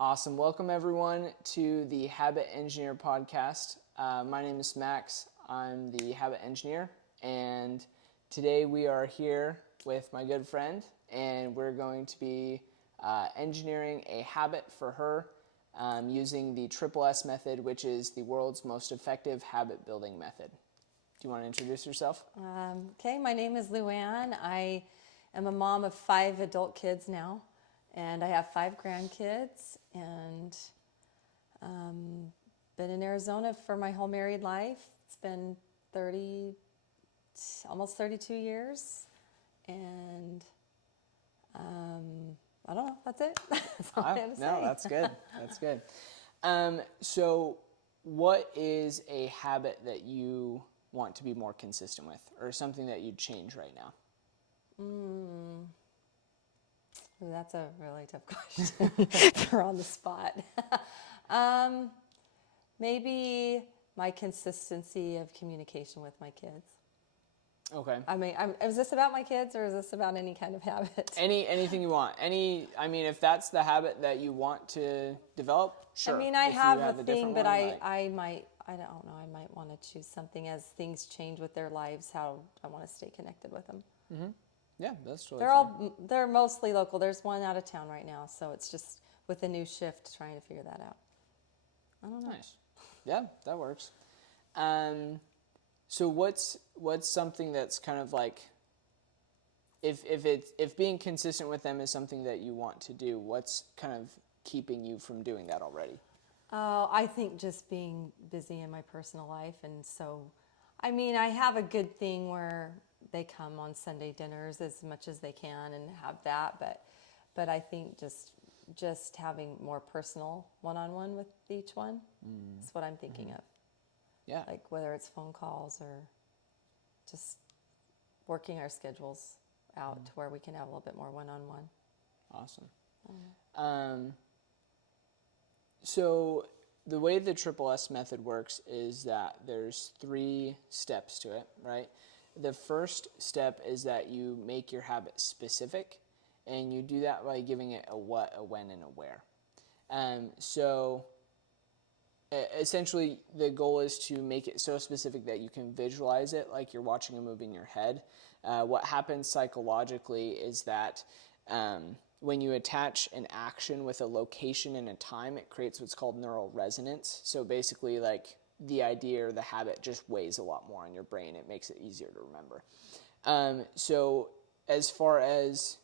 Awesome. Welcome, everyone, to the Habit Engineer podcast. My name is Max. I'm the Habit Engineer, and today we are here with my good friend, and we're going to be engineering a habit for her using the Triple S method, which is the world's most effective habit building method. Do you want to introduce yourself? Okay, my name is Luann. I am a mom of 5 adult kids now, and I have 5 grandkids, and been in Arizona for my whole married life. It's been almost 32 years, and I don't know, that's it. That's all I have to say. No, that's good. That's good. So what is a habit that you want to be more consistent with, or something that you'd change right now? Ooh, that's a really tough question for on the spot. Maybe my consistency of communication with my kids. Okay. I mean, is this about my kids or is this about any kind of habit? Anything you want. If that's the habit that you want to develop, sure. I mean, I If you have a a thing, but one, I might, I don't know, I might want to choose something as things change with their lives, how I want to stay connected with them. Mm-hmm. Yeah, that's totally fine. They're mostly local. There's one out of town right now, so it's just with a new shift trying to figure that out. I don't know. Nice. Yeah, that works. So what's something that's kind of like, if being consistent with them is something that you want to do, what's kind of keeping you from doing that already? I think just being busy in my personal life, and so, I mean, I have a good thing where they come on Sunday dinners as much as they can and have that, but I think just having more personal one-on-one with each one is what I'm thinking of. Yeah. Like whether it's phone calls or just working our schedules out to where we can have a little bit more one-on-one. Awesome. So the way the Triple S method works is that there's 3 steps to it, right? The first step is that you make your habit specific, and you do that by giving it a what, a when, and a where. So essentially, the goal is to make it so specific that you can visualize it like you're watching a movie in your head. What happens psychologically is that when you attach an action with a location and a time, it creates what's called neural resonance. So basically, like, the idea or the habit just weighs a lot more on your brain. It makes it easier to remember. So as far as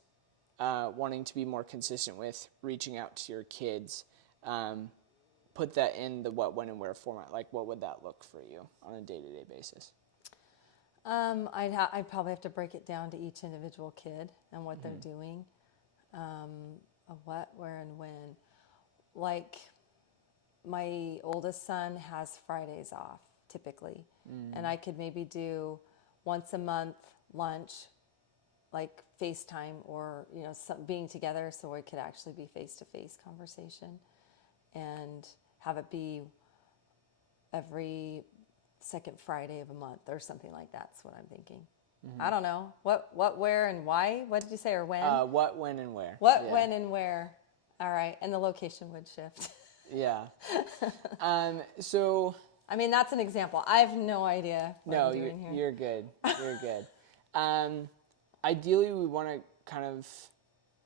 wanting to be more consistent with reaching out to your kids, put that in the what, when, and where format. Like, what would that look for you on a day-to-day basis? I'd probably have to break it down to each individual kid and what they're doing. A what, where, and when. Like, my oldest son has Fridays off, typically. And I could maybe do once a month lunch, like FaceTime or, being together so we could actually be face-to-face conversation. And have it be every second Friday of a month or something like that. That's what I'm thinking. I don't know. What, where, and why? What did you say, or when? What, when, and where. What, when, and where. All right. And the location would shift. Yeah. So... I mean, that's an example. I have no idea what I'm doing here. You're good. You're good. Ideally, we want to kind of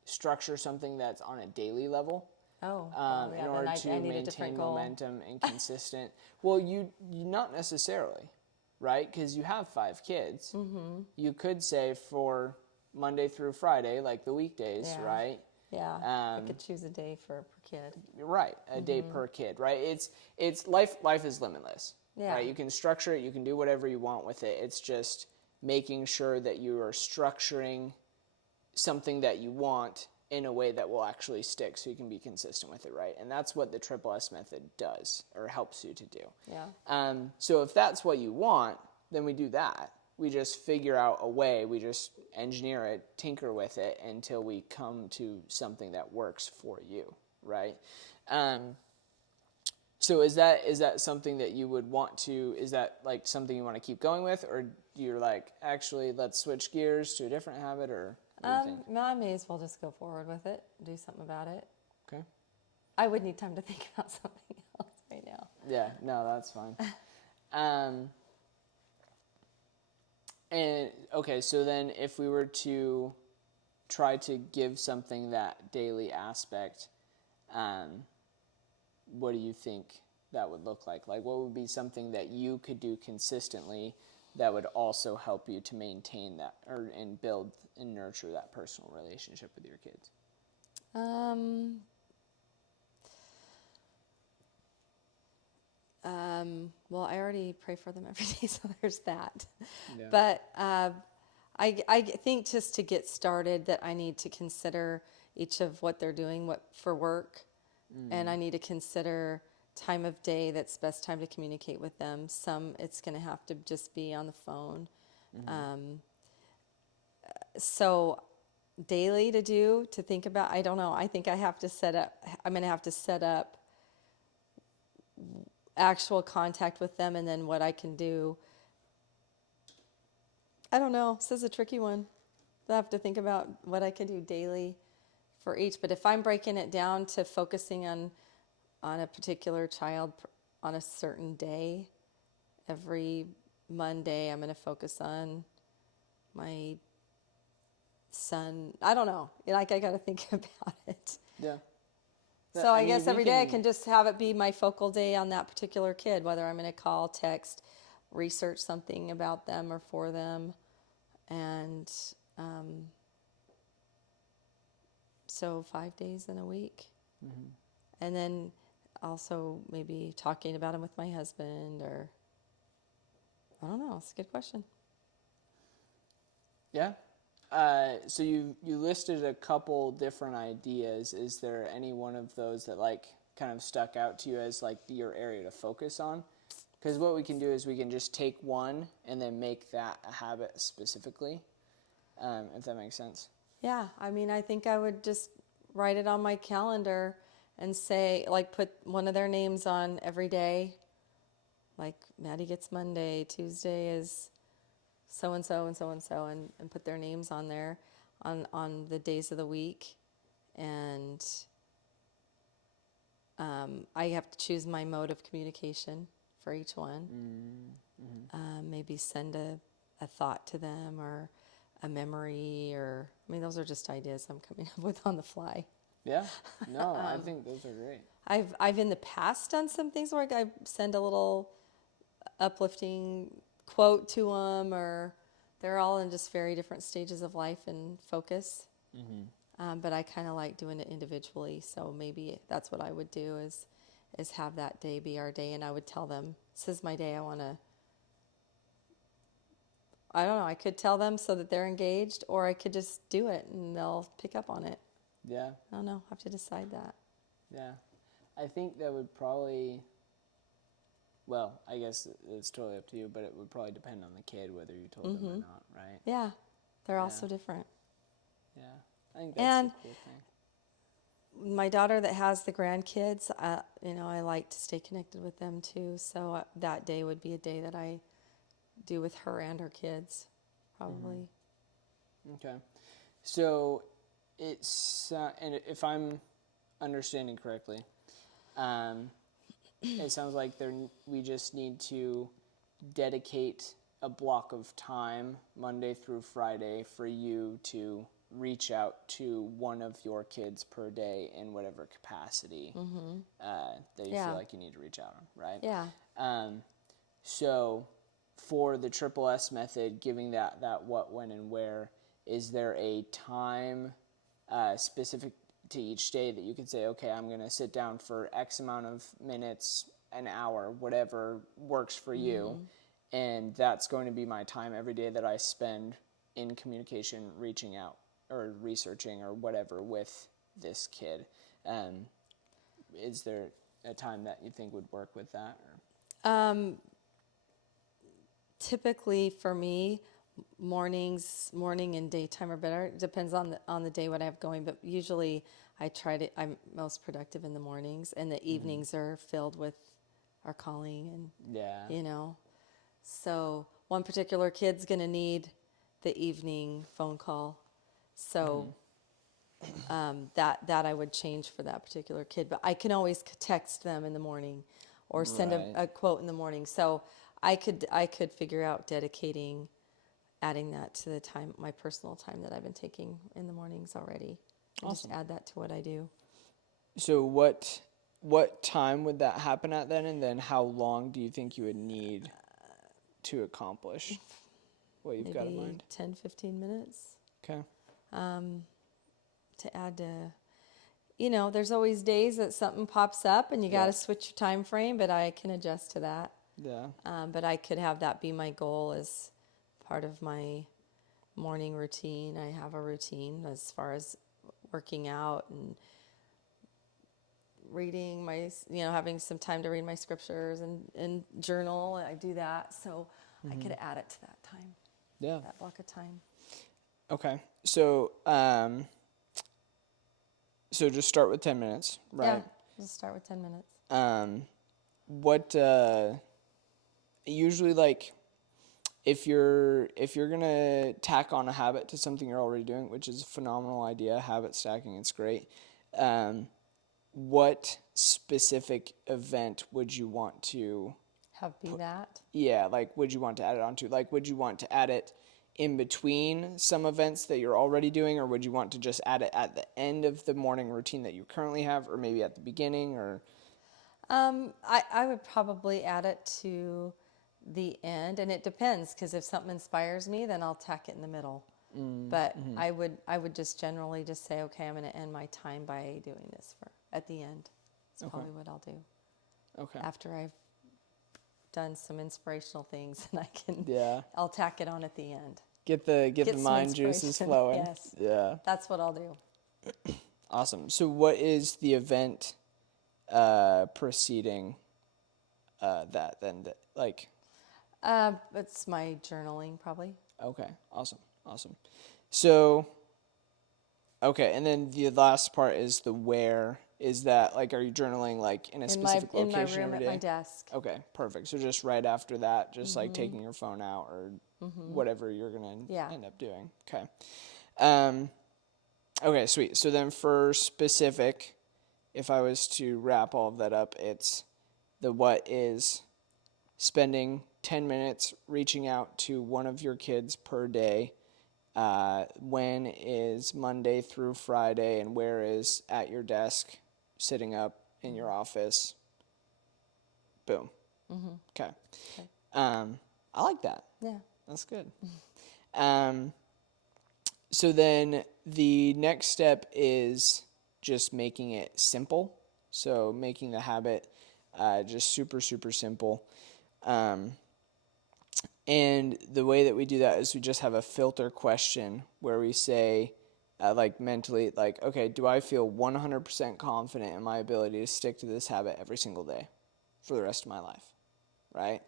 structure something that's on a daily level. Oh, in order to maintain momentum and consistent. Well, you not necessarily, right? Because you have 5 kids. Mm-hmm. You could say for Monday through Friday, like the weekdays, right? Yeah, I could choose a day per kid. Right, a day per kid, right? It's life is limitless, right? You can structure it, you can do whatever you want with it. It's just making sure that you are structuring something that you want in a way that will actually stick so you can be consistent with it, right? And that's what the Triple S method does, or helps you to do. Yeah. So if that's what you want, then we do that. We just figure out a way, we just engineer it, tinker with it until we come to something that works for you, right? So is that something that you would want to, is that like something you want to keep going with, or you're like, actually, let's switch gears to a different habit, or what do you think? I may as well just go forward with it, do something about it. Okay. I would need time to think about something else right now. Yeah, no, that's fine. And okay, so then if we were to try to give something that daily aspect, what do you think that would look like? Like, what would be something that you could do consistently that would also help you to maintain that and build and nurture that personal relationship with your kids? Well, I already pray for them every day, so there's that. Yeah. But I think just to get started that I need to consider each of what they're doing for work, and I need to consider time of day that's best time to communicate with them. Some it's going to have to just be on the phone. So daily to think about, I don't know. I think I'm going to have to set up actual contact with them, and then what I can do. I don't know. This is a tricky one. I have to think about what I can do daily for each. But if I'm breaking it down to focusing on a particular child on a certain day, every Monday I'm going to focus on my son. I don't know. Like, I got to think about it. Yeah. So I guess every day I can just have it be my focal day on that particular kid, whether I'm going to call, text, research something about them or for them. And so 5 days in a week. And then also maybe talking about them with my husband, or I don't know. It's a good question. Yeah. So you listed a couple different ideas. Is there any one of those that like kind of stuck out to you as like your area to focus on? Because what we can do is we can just take one and then make that a habit specifically, if that makes sense. Yeah, I mean, I think I would just write it on my calendar and say, like, put one of their names on every day. Like, Maddie gets Monday, Tuesday is so-and-so and so-and-so, and put their names on there on the days of the week. And I have to choose my mode of communication for each one. Maybe send a thought to them, or a memory, or, I mean, those are just ideas I'm coming up with on the fly. Yeah. No, I think those are great. I've in the past done some things where I send a little uplifting quote to them, or they're all in just very different stages of life and focus. But I kind of like doing it individually, so maybe that's what I would do is have that day be our day, and I would tell them, this is my day, I don't know, I could tell them so that they're engaged, or I could just do it and they'll pick up on it. Yeah. I don't know, I have to decide that. Yeah. I think that would probably, well, I guess it's totally up to you, but it would probably depend on the kid whether you told them or not, right? Yeah, they're all Yeah. so different. Yeah. I think that's the cool thing. My daughter that has the grandkids, I like to stay connected with them too. So that day would be a day that I do with her and her kids, probably. Okay. So it's, and if I'm understanding correctly, it sounds like we just need to dedicate a block of time, Monday through Friday, for you to reach out to one of your kids per day in whatever capacity that you feel like you need to reach out on, right? Yeah. So for the Triple S method, giving that what, when, and where, is there a time specific to each day that you could say, okay, I'm going to sit down for X amount of minutes, an hour, whatever works for you, and that's going to be my time every day that I spend in communication, reaching out, or researching, or whatever with this kid? Is there a time that you think would work with that? Or? Typically for me, morning and daytime are better. It depends on the day what I have going, but usually I'm most productive in the mornings, and the evenings are filled with our calling and So one particular kid's going to need the evening phone call. So that I would change for that particular kid. But I can always text them in the morning or send Right. a quote in the morning. So I could figure out adding that to the time, my personal time that I've been taking in the mornings already. And Awesome. just add that to what I do. So what time would that happen at then, and then how long do you think you would need to accomplish what you've got in Maybe mind? 10, 15 minutes Okay. to add to, there's always days that something pops up and you got Yeah. to switch your time frame, but I can adjust to that. Yeah. But I could have that be my goal as part of my morning routine. I have a routine as far as working out and reading having some time to read my scriptures and journal. I do that. So I could add it to that time, Yeah. that block of time. Okay. So just start with 10 minutes, Yeah, right? just start with 10 minutes. What usually, like, if you're gonna tack on a habit to something you're already doing, which is a phenomenal idea, habit stacking, it's great. What specific event would you want to, Have be that. yeah, like, would you want to add it onto? Like, would you want to add it in between some events that you're already doing, or would you want to just add it at the end of the morning routine that you currently have, or maybe at the beginning, or? I would probably add it to the end, and it depends because if something inspires me, then I'll tack it in the middle. But I would just generally just say, okay, I'm going to end my time by doing this at the end. That's probably what I'll do Okay. after I've done some inspirational things, and Yeah. I'll tack it on at the end. Get the some mind juices inspiration. flowing. Yes. Yeah. That's what I'll do. Awesome. So what is the event preceding that then? It's my journaling probably. Okay. Awesome. So, okay, and then the last part is the where. Is that, like, are you journaling like in a specific In my location room every at my day? desk. Okay, perfect. So just right after that, just like taking your phone out or whatever you're gonna Yeah. end up doing. Okay. Um, okay, sweet. So then for specific, if I was to wrap all of that up, it's the what is spending 10 minutes reaching out to one of your kids per day. When is Monday through Friday, and where is at your desk, sitting up in your office. Boom. Okay. I like that. Yeah. That's good. So then the next step is just making it simple. So making the habit just super, super simple. And the way that we do that is we just have a filter question where we say, like, mentally, like, okay, do I feel 100% confident in my ability to stick to this habit every single day for the rest of my life, right?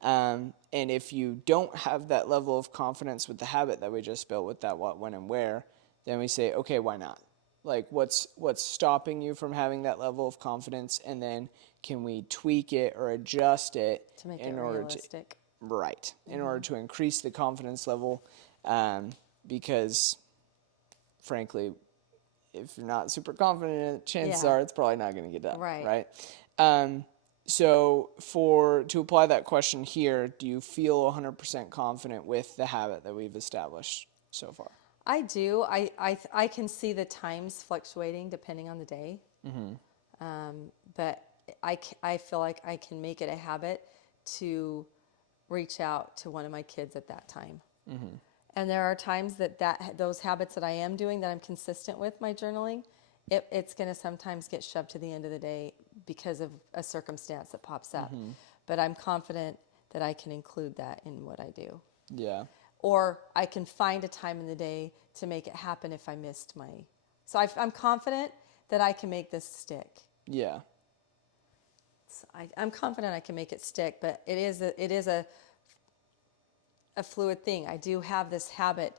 And if you don't have that level of confidence with the habit that we just built with that what, when, and where, then we say, okay, why not? Like, what's stopping you from having that level of confidence? And then can we tweak it or adjust it To make it in order realistic. right, in order to increase the confidence level, because, frankly, if you're not super confident in it, chances Yeah. are it's probably not going to get done, Right. So to apply that question here, do you feel 100% confident with the habit that we've established so far? I do. I can see the times fluctuating depending on the day. But I feel like I can make it a habit to reach out to one of my kids at that time. And there are times that those habits that I am doing that I'm consistent with, my journaling, it's going to sometimes get shoved to the end of the day because of a circumstance that pops up. But I'm confident that I can include that in what I do. Yeah. Or I can find a time in the day to make it happen if I missed my... So I'm confident that I can make this stick. Yeah. I'm confident I can make it stick, but it is a fluid thing. I do have this habit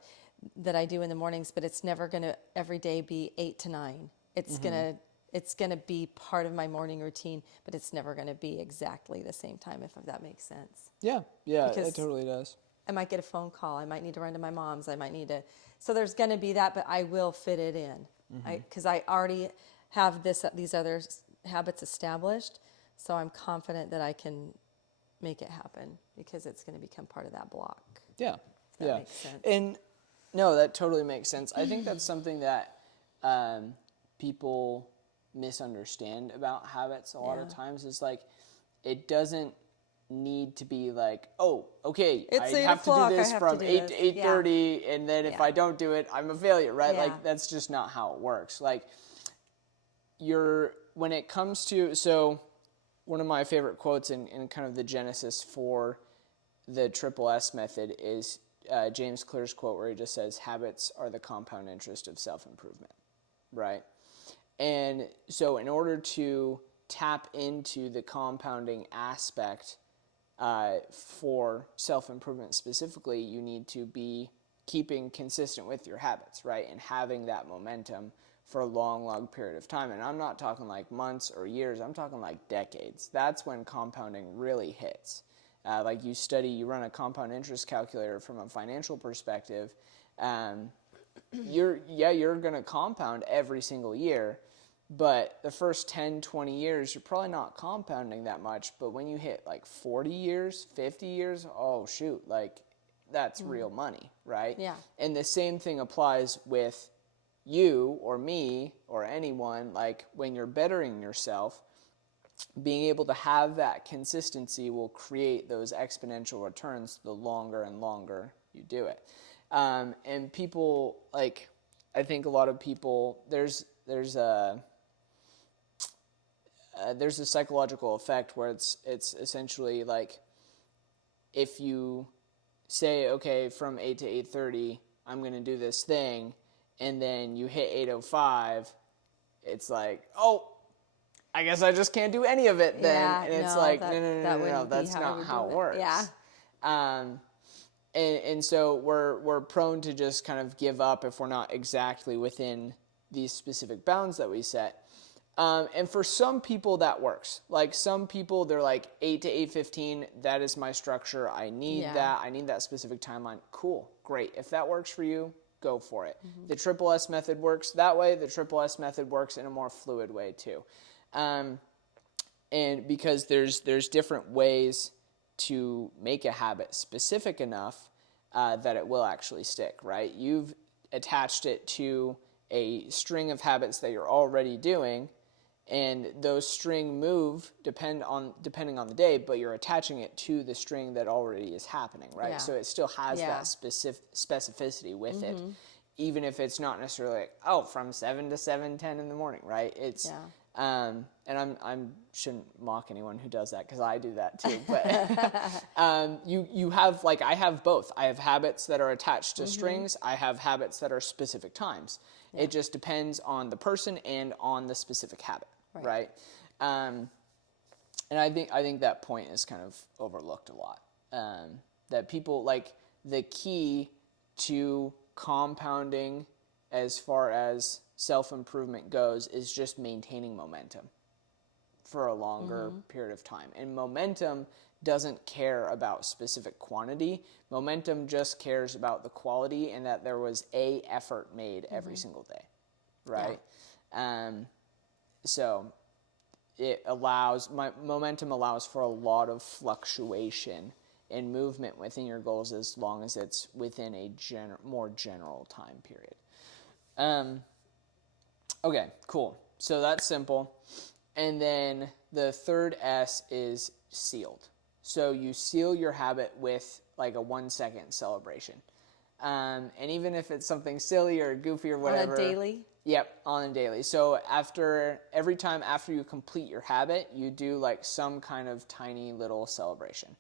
that I do in the mornings, but it's never going to every day be 8 to 9. It's gonna be part of my morning routine, but it's never going to be exactly the same time, if that makes sense. Yeah, Because it totally does. I might get a phone call. I might need to run to my mom's. I might need to... So there's going to be that, but I will fit it in. Because I already have these other habits established, so I'm confident that I can make it happen because it's going to become part of that block. Yeah. If that makes sense. And no, that totally makes sense. I think that's something that people misunderstand about habits a lot of times is like, it doesn't need to be like, oh, okay, It's I 8 have to o'clock, do I this have from to do 8 this. to 8:30, and then if I don't do it, I'm a failure, right? Yeah. Like, that's just not how it works. Like, when it comes to, so one of my favorite quotes in kind of the genesis for the Triple S method is James Clear's quote where he just says, habits are the compound interest of self-improvement, right? And so in order to tap into the compounding aspect for self-improvement specifically, you need to be keeping consistent with your habits, right? And having that momentum for a long, long period of time. And I'm not talking like months or years, I'm talking like decades. That's when compounding really hits. Like you run a compound interest calculator from a financial perspective, you're going to compound every single year, but the first 10, 20 years, you're probably not compounding that much. But when you hit like 40 years, 50 years, oh shoot, like that's real money, right? Yeah. And the same thing applies with you or me or anyone. Like when you're bettering yourself, being able to have that consistency will create those exponential returns the longer and longer you do it. And people, like, I think a lot of people, there's a psychological effect where it's essentially like, if you say, okay, from 8 to 8:30, I'm going to do this thing, and then you hit 8:05, it's like, oh, I guess I just can't do any of it then. Yeah, And it's no, like, that no, wouldn't be that's how I not would how do it it. works. Yeah. And so we're prone to just kind of give up if we're not exactly within these specific bounds that we set. And for some people that works. Like some people, they're like 8 to 8:15, that is my structure. I need that. I need that specific timeline. Cool, great. If that works for you, go for it. The Triple S method works that way. The Triple S method works in a more fluid way too. And because there's different ways to make a habit specific enough that it will actually stick, right? You've attached it to a string of habits that you're already doing, and those string move depending on the day, but you're attaching it to the string that already is happening, right? Yeah. So it still has that specificity with it, even if it's not necessarily like, oh, from 7 to 7:10 in the morning, right? It's and I shouldn't mock anyone who does that because I do that too. But you have, like, I have both. I have habits that are attached to strings. I have habits that are specific times. It just depends on the person and on the specific habit, right? And I think that point is kind of overlooked a lot. That people, like, the key to compounding as far as self-improvement goes is just maintaining momentum for a longer period of time. And momentum doesn't care about specific quantity. Momentum just cares about the quality and that there was a effort made every single day, right? So momentum allows for a lot of fluctuation and movement within your goals as long as it's within a more general time period. Okay, cool. So that's simple. And then the third S is sealed. So you seal your habit with like a 1-second celebration. And even if it's something silly or goofy or whatever. On a daily? Yep, on a daily. So every time after you complete your habit, you do like some kind of tiny little celebration.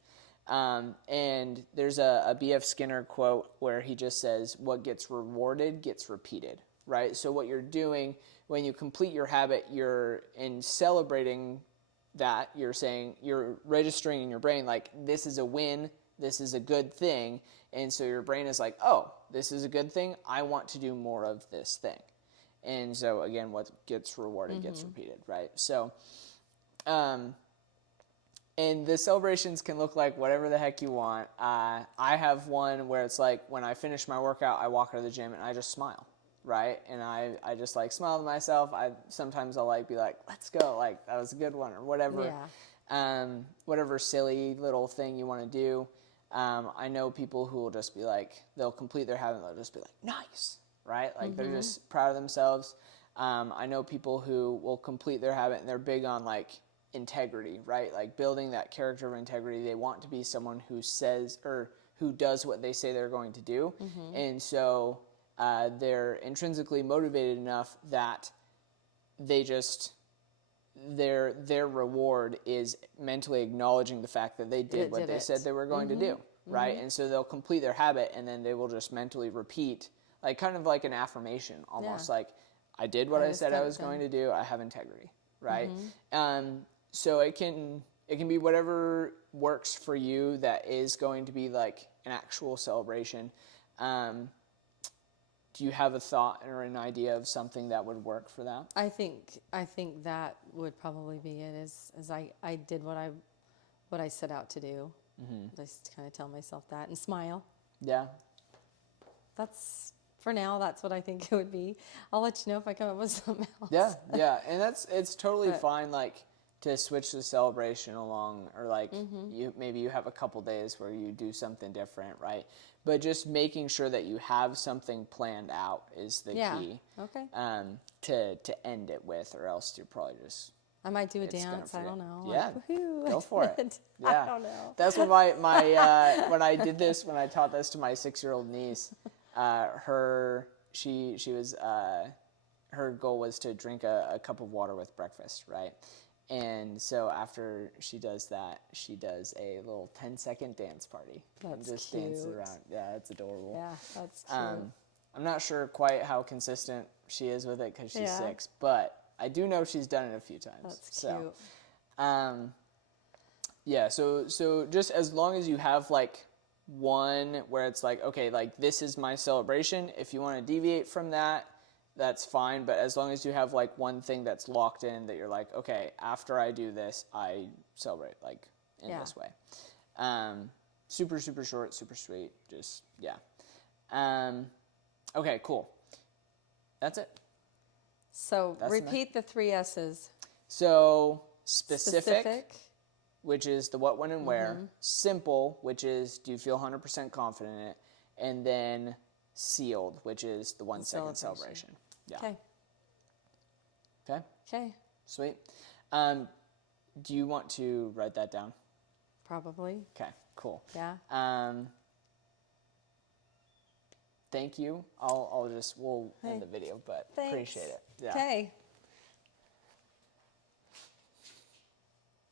And there's a B.F. Skinner quote where he just says, what gets rewarded gets repeated, right? So what you're doing when you complete your habit, you're in celebrating that, you're registering in your brain like, this is a win, this is a good thing, and so your brain is like, oh, this is a good thing, I want to do more of this thing. And so again, what gets rewarded gets repeated, right? So, and the celebrations can look like whatever the heck you want. I have one where it's like when I finish my workout, I walk out of the gym and I just smile. right? And I just like smile to myself. Sometimes I'll like be like, let's go, like that was a good one, or whatever. Whatever silly little thing you want to do. I know people who will just be like, they'll complete their habit and they'll just be like, nice, right? Like they're just proud of themselves. I know people who will complete their habit and they're big on like integrity, right? Like building that character of integrity. They want to be someone who says or who does what they say they're going to do. And so they're intrinsically motivated enough that they just their reward is mentally acknowledging the fact that they did what they said they were going to do, right? And so they'll complete their habit and then they will just mentally repeat, like kind of like an affirmation, almost like I did what I said I was going to do. I have integrity, right? So it can be whatever works for you that is going to be like an actual celebration. Do you have a thought or an idea of something that would work for that? I think that would probably be it. Is I did what I set out to do. Just kind of tell myself that and smile. Yeah. That's for now. That's what I think it would be. I'll let you know if I come up with something else. Yeah, and it's totally fine. Like to switch the celebration along, or like maybe you have a couple days where you do something different, right? But just making sure that you have something planned out is the key. Okay. To end it with, or else you're probably just. I might do a dance. I don't know. Yeah, like, go for it. Yeah. I don't know. That's what my when I did this, when I taught this to my 6-year-old niece, her goal was to drink a cup of water with breakfast, right? And so after she does that, she does a little 10-second dance party. That's and just cute. dances around. Yeah, it's adorable. Yeah, that's cute. I'm not sure quite how consistent she is with it because she's 6, but I do know she's done it a few times. That's cute. So just as long as you have like one where it's like, okay, like this is my celebration. If you want to deviate from that, that's fine. But as long as you have like one thing that's locked in that you're like, okay, after I do this, I celebrate like in this way. Super, super short, super sweet. Just, okay, cool. That's it. So repeat the 3 S's. So specific, which is the what, when, and where. Simple, which is do you feel 100% confident in it. And then sealed, which is the 1 second celebration. Yeah. Okay. Sweet. Do you want to write that down? Probably. Okay, cool. Yeah. Thank you. We'll end the video, but appreciate it. Yeah. Okay.